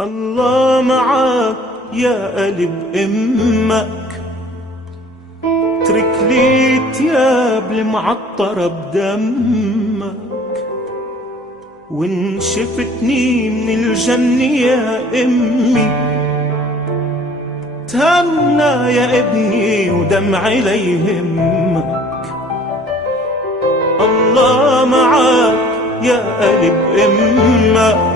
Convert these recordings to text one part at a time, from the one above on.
الله معاك يا قلب امك، اترك لي تياب المعطرة بدمك، وان شفتني من الجنة يا امي تهنى يا ابني ودمعي لا يهمك. الله معاك يا قلب امك،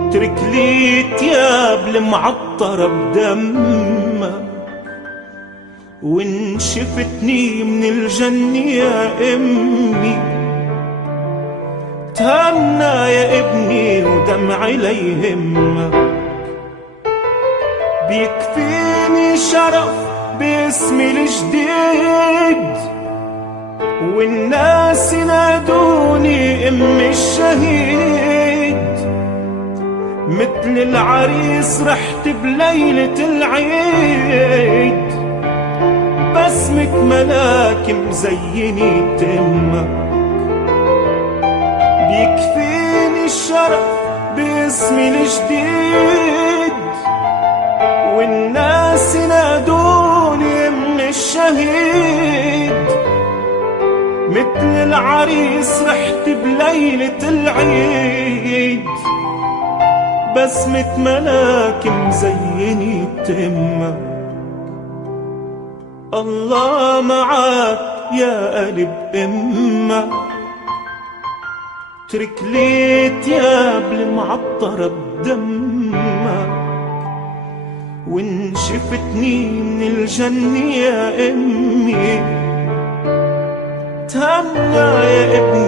اترك لي تياب المعطرة بدمك، وان شفتني من الجنة يا امي تهنى يا ابني ودمعي لا يهمك. بيكفيني شرف باسمي الجديد، والناس ينادوني ام الشهيد، مثل العريس رحت بليلة العيد، بسمك ملاك مزيني تمك. بيكفيني الشرف باسمي الجديد، والناس ينادوني ام الشهيد، مثل العريس رحت بليلة العيد، بسمة ملاك مزيني تمك. الله معاك يا قلب امك، اترك لي تياب المعطرة بدمك، وان شفتني من الجنة يا امي تهنى يا ابني